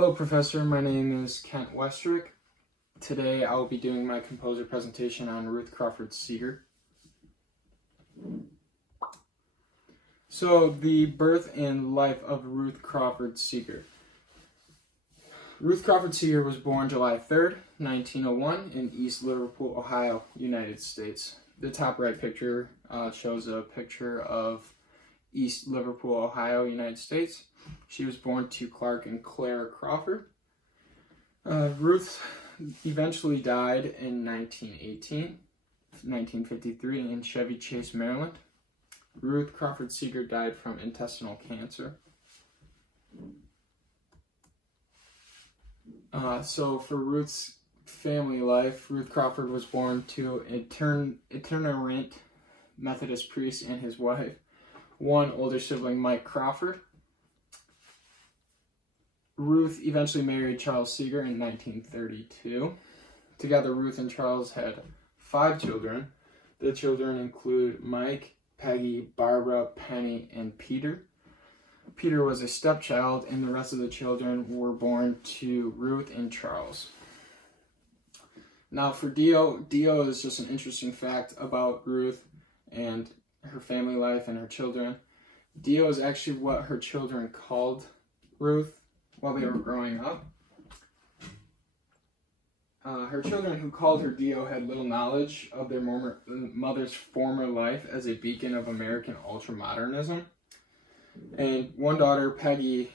Hello, Professor. My name is Kent Westrick. Today I will be doing my composer presentation on Ruth Crawford Seeger. So, the birth and life of Ruth Crawford Seeger. Ruth Crawford Seeger was born July 3rd, 1901 in East Liverpool, Ohio, United States. The top right picture shows a picture of East Liverpool, Ohio, United States. She was born to Clark and Clara Crawford. Ruth eventually died in 1953 in Chevy Chase, Maryland. Ruth Crawford Seeger died from intestinal cancer. So for Ruth's family life, Ruth Crawford was born to itinerant Methodist priest and his wife, one older sibling, Mike Crawford. Ruth eventually married Charles Seeger in 1932. Together, Ruth and Charles had 5 children. The children include Mike, Peggy, Barbara, Penny, and Peter. Peter was a stepchild, and the rest of the children were born to Ruth and Charles. Now for Dio is just an interesting fact about Ruth and her family life and her children. Dio is actually what her children called Ruth while they were growing up. Her children who called her Dio had little knowledge of their mother's former life as a beacon of American ultramodernism. And one daughter, Peggy,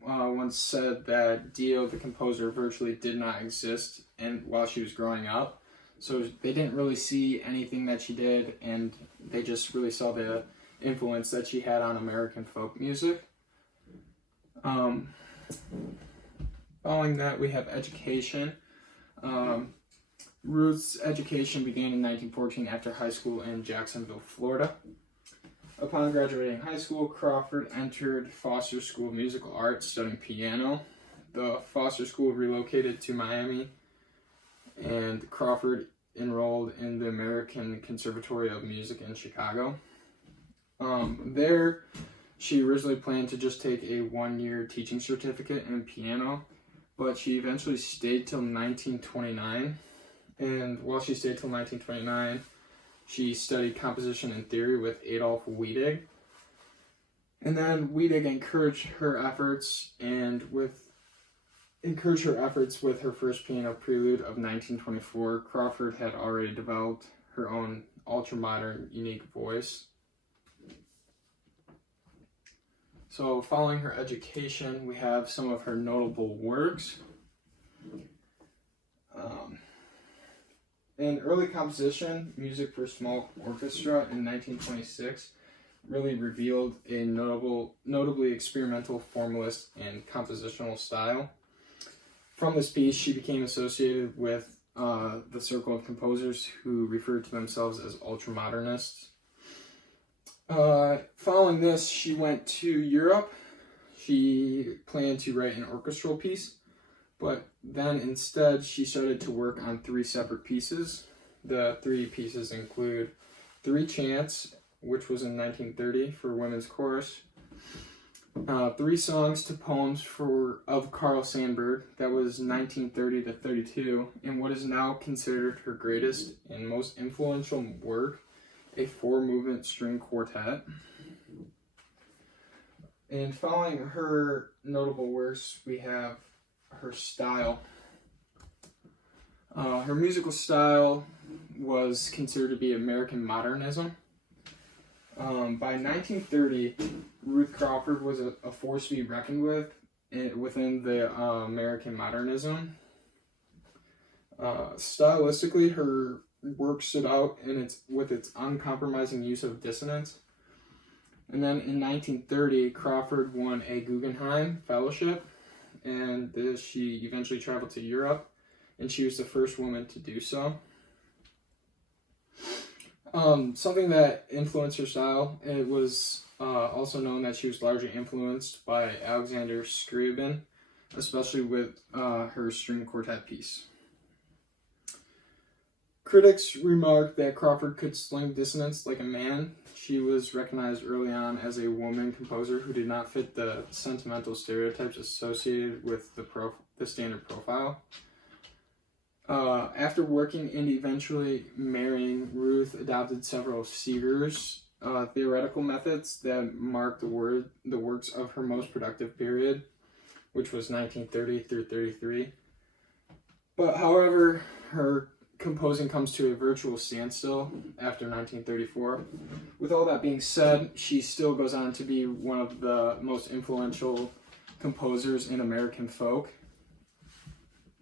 once said that Dio, the composer, virtually did not exist while she was growing up. So they didn't really see anything that she did, and they just really saw the influence that she had on American folk music. Following that, we have education. Ruth's education began in 1914 after high school in Jacksonville, Florida. Upon graduating high school, Crawford entered Foster School of Musical Arts, studying piano. The Foster School relocated to Miami, and Crawford enrolled in the American Conservatory of Music in Chicago. There, she originally planned to just take a 1-year teaching certificate in piano, but she eventually stayed till 1929. And while she stayed till 1929, she studied composition and theory with Adolf Wedig. And then Wedig encouraged her efforts with her first piano prelude of 1924. Crawford had already developed her own ultramodern, unique voice. So following her education, we have some of her notable works. In early composition, music for small orchestra in 1926 really revealed a notably experimental formalist and compositional style. From this piece, she became associated with the circle of composers who referred to themselves as ultramodernists. Following this, she went to Europe. She planned to write an orchestral piece, but then instead she started to work on 3 separate pieces. The 3 pieces include 3 Chants, which was in 1930 for women's chorus, 3 Songs to Poems of Carl Sandburg, that was 1930 to 32, and what is now considered her greatest and most influential work, a 4-movement string quartet. And following her notable works, we have her style. Her musical style was considered to be American modernism. By 1930, Ruth Crawford was a force to be reckoned with within the American modernism. Stylistically, her work stood out with its uncompromising use of dissonance. And then in 1930, Crawford won a Guggenheim Fellowship, and she eventually traveled to Europe, and she was the first woman to do so. Something that influenced her style, it was also known that she was largely influenced by Alexander Scriabin, especially with her string quartet piece. Critics remarked that Crawford could sling dissonance like a man. She was recognized early on as a woman composer who did not fit the sentimental stereotypes associated with the standard profile. After working and eventually marrying, Ruth adopted several of Seeger's theoretical methods that marked the works of her most productive period, which was 1930 through 33. But however, her composing comes to a virtual standstill after 1934. With all that being said, she still goes on to be one of the most influential composers in American folk.